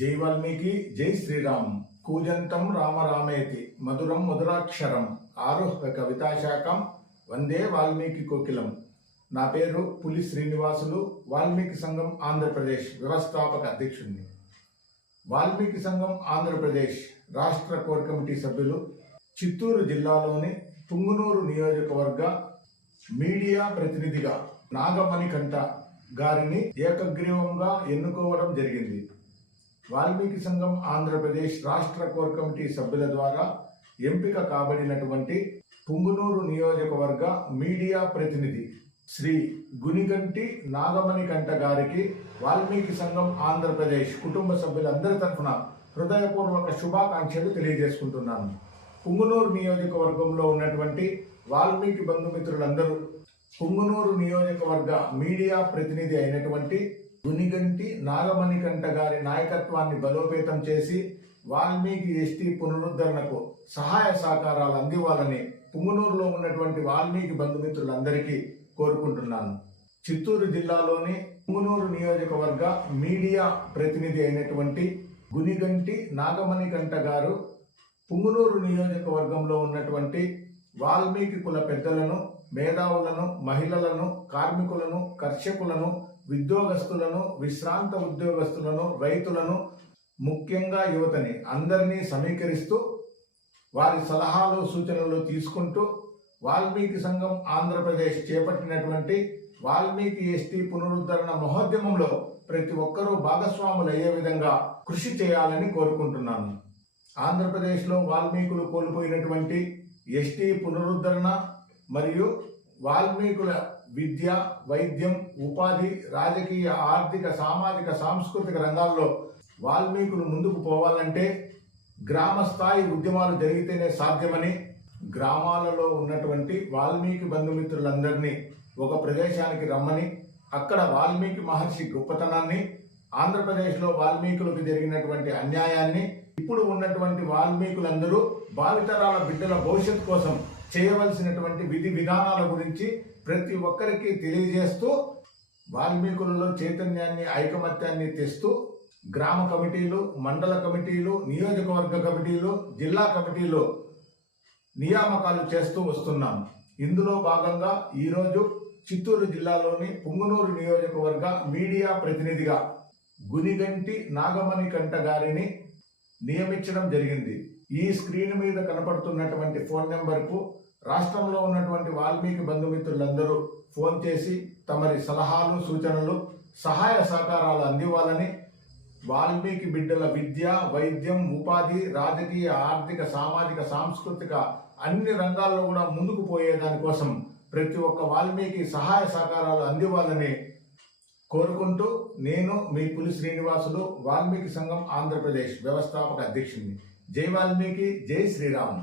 జై వాల్మీకి జై శ్రీరామ్. కూజంతం రామ రామేతి మధురం మధురాక్షరం ఆరుహ్య కవితాశాఖం వందే వాల్మీకి కోకిలం. నా పేరు పులి శ్రీనివాసులు, వాల్మీకి సంఘం ఆంధ్రప్రదేశ్ వ్యవస్థాపక అధ్యక్షుడిని. వాల్మీకి సంఘం ఆంధ్రప్రదేశ్ రాష్ట్ర కోర్ కమిటీ సభ్యులు చిత్తూరు జిల్లాలోని పుంగునూరు నియోజకవర్గ మీడియా ప్రతినిధిగా నాగమణికంఠ గారిని ఏకగ్రీవంగా ఎన్నుకోవడం జరిగింది. వాల్మీకి సంఘం ఆంధ్రప్రదేశ్ రాష్ట్ర కోర్ కమిటీ సభ్యుల ద్వారా ఎంపిక కాబడినటువంటి పుంగునూరు నియోజకవర్గ మీడియా ప్రతినిధి శ్రీ గునిగంటి నాగమణికంఠ గారికి వాల్మీకి సంఘం ఆంధ్రప్రదేశ్ కుటుంబ సభ్యులందరి తరఫున హృదయపూర్వక శుభాకాంక్షలు తెలియజేసుకుంటున్నాను. పుంగునూరు నియోజకవర్గంలో ఉన్నటువంటి వాల్మీకి బంధుమిత్రులందరూ పుంగునూరు నియోజకవర్గ మీడియా ప్రతినిధి అయినటువంటి గునిగంటి నాగమణికంఠ గారి నాయకత్వాన్ని బలోపేతం చేసి వాల్మీకి ఎస్టీ పునరుద్ధరణకు సహాయ సహకారాలు అందివ్వాలని పుంగునూరులో ఉన్నటువంటి వాల్మీకి బంధుమిత్రులందరికీ కోరుకుంటున్నాను. చిత్తూరు జిల్లాలోని పుంగునూరు నియోజకవర్గ మీడియా ప్రతినిధి అయినటువంటి గునిగంటి నాగమణికంఠ గారు పుంగునూరు నియోజకవర్గంలో ఉన్నటువంటి వాల్మీకి కుల పెద్దలను, మేధావులను, మహిళలను, కార్మికులను, కర్షకులను, ఉద్యోగస్తులను, విశ్రాంత ఉద్యోగస్తులను, రైతులను, ముఖ్యంగా యువతని అందరినీ సమీకరిస్తూ వారి సలహాలు సూచనలు తీసుకుంటూ వాల్మీకి సంఘం ఆంధ్రప్రదేశ్ చేపట్టినటువంటి వాల్మీకి ఎస్టీ పునరుద్ధరణ మహోద్యమంలో ప్రతి ఒక్కరూ భాగస్వాములు అయ్యే విధంగా కృషి చేయాలని కోరుకుంటున్నాను. ఆంధ్రప్రదేశ్లో వాల్మీకులు కోల్పోయినటువంటి ఎస్టీ పునరుద్ధరణ మరియు వాల్మీకుల విద్య, వైద్యం, ఉపాధి, రాజకీయ, ఆర్థిక, సామాజిక, సాంస్కృతిక రంగాల్లో వాల్మీకులు ముందుకు పోవాలంటే గ్రామ స్థాయి ఉద్యమాలు జరిగితేనే సాధ్యమని, గ్రామాలలో ఉన్నటువంటి వాల్మీకి బంధుమిత్రులందరినీ ఒక ప్రదేశానికి రమ్మని, అక్కడ వాల్మీకి మహర్షి గొప్పతనాన్ని, ఆంధ్రప్రదేశ్లో వాల్మీకులకు జరిగినటువంటి అన్యాయాన్ని, ఇప్పుడు ఉన్నటువంటి వాల్మీకులందరూ భావితరాల బిడ్డల భవిష్యత్తు కోసం చేయవలసినటువంటి విధి విధానాల గురించి ప్రతి ఒక్కరికి తెలియజేస్తూ వాల్మీకులలో చైతన్యాన్ని, ఐకమత్యాన్ని తెస్తూ గ్రామ కమిటీలు, మండల కమిటీలు, నియోజకవర్గ కమిటీలు, జిల్లా కమిటీలు నియామకాలు చేస్తూ వస్తున్నాం. ఇందులో భాగంగా ఈరోజు చిత్తూరు జిల్లాలోని పుంగునూరు నియోజకవర్గ మీడియా ప్రతినిధిగా గునిగంటి నాగమణికంఠ గారిని నియమించడం జరిగింది. ఈ స్క్రీన్ మీద కనపడుతున్నటువంటి ఫోన్ నెంబర్కు రాష్ట్రంలో ఉన్నటువంటి వాల్మీకి బంధుమిత్రులందరూ ఫోన్ చేసి తమరి సలహాలు, సూచనలు, సహాయ సహకారాలు అందివ్వాలని, వాల్మీకి బిడ్డల విద్య, వైద్యం, ఉపాధి, రాజకీయ, ఆర్థిక, సామాజిక, సాంస్కృతిక అన్ని రంగాల్లో కూడా ముందుకు పోయేదానికోసం ప్రతి ఒక్క వాల్మీకి సహాయ సహకారాలు అందివ్వాలని కోరుకుంటూ నేను మీ పులి శ్రీనివాసులు, వాల్మీకి సంఘం ఆంధ్రప్రదేశ్ వ్యవస్థాపక అధ్యక్షుడిని. జై వాల్మీకి, జై శ్రీరామ్.